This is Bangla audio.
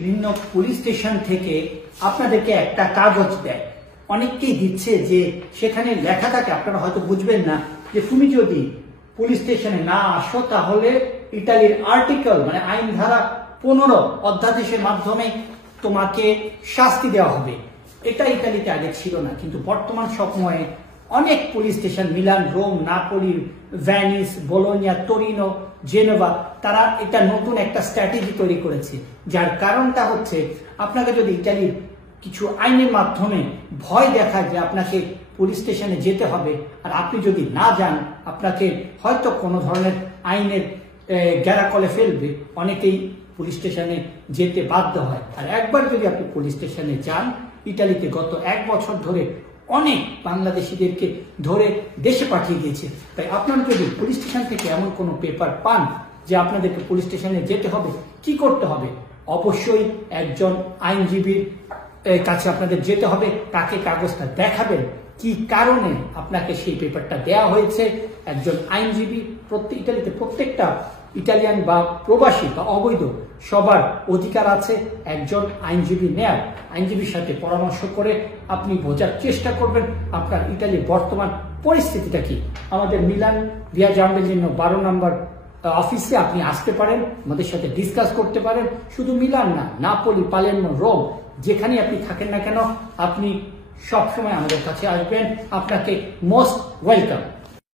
বিভিন্ন পুলিশ স্টেশন থেকে আপনাদেরকে একটা কাগজ দেয়, অনেককেই দিচ্ছে, যে সেখানে লেখা থাকে, আপনারা হয়তো বুঝবেন না, যে তুমি যদি পুলিশ স্টেশনে না আসো তাহলে ইতালির আর্টিকেল মানে আইন ধারা 15 অধ্যাদেশের মাধ্যমে তোমাকে শাস্তি দেওয়া হবে। এটা ইতালিতে আগে ছিল না, কিন্তু বর্তমান সময়ে অনেক police station Milan, Rome, Napoli, Venice, Bologna, Torino, Genova, তারা এটা নতুন একটা স্ট্র্যাটেজি তৈরি করেছে। যার কারণটা হচ্ছে, আপনাকে যদি ইতালির কিছু আইনের মাধ্যমে ভয় দেখায় যে আপনাকে পুলিশ স্টেশনে যেতে হবে, আর আপনি যদি না যান আপনাকে হয়তো কোনো ধরনের আইনের গ্যারাকলে ফেলবে, অনেকেই পুলিশ স্টেশনে যেতে বাধ্য হয়। আর একবার যদি আপনি পুলিশ স্টেশনে যান, ইতালিতে গত 1 বছর ধরে অনেক বাংলাদেশিদেরকে ধরে দেশে পাঠিয়ে দিয়েছে। তাই আপনারা যদি পুলিশ স্টেশন থেকে এমন কোনো পেপার পান যে আপনাদেরকে পুলিশ স্টেশনে যেতে হবে, কি করতে হবে? অবশ্যই একজন আইনজীবীর কাছে আপনাদের যেতে হবে, তাকে কাগজটা দেখাবেন কি কারণে আপনাকে সেই পেপারটা দেয়া হয়েছে। একজন আইনজীবী ইতালিতে প্রত্যেকটা ইটালিয়ান বা প্রবাসী বা অবৈধ সবার অধিকার আছে একজন আইনজীবী নেয়ার। আইনজীবীর সাথে পরামর্শ করে আপনি বোঝার চেষ্টা করবেন আপনার ইতালির বর্তমান পরিস্থিতিটা কি। আমাদের মিলান ভিয়া জাম্বেলিনো 12 নম্বর অফিসে আপনি আসতে পারেন, আমাদের সাথে ডিসকাস করতে পারেন। শুধু মিলান না, নাপোলি, পালের্মো, রোম, যেখানে আপনি থাকেন না কেন, আপনি সবসময় আমাদের কাছে আসবেন। আপনাকে মোস্ট ওয়েলকাম।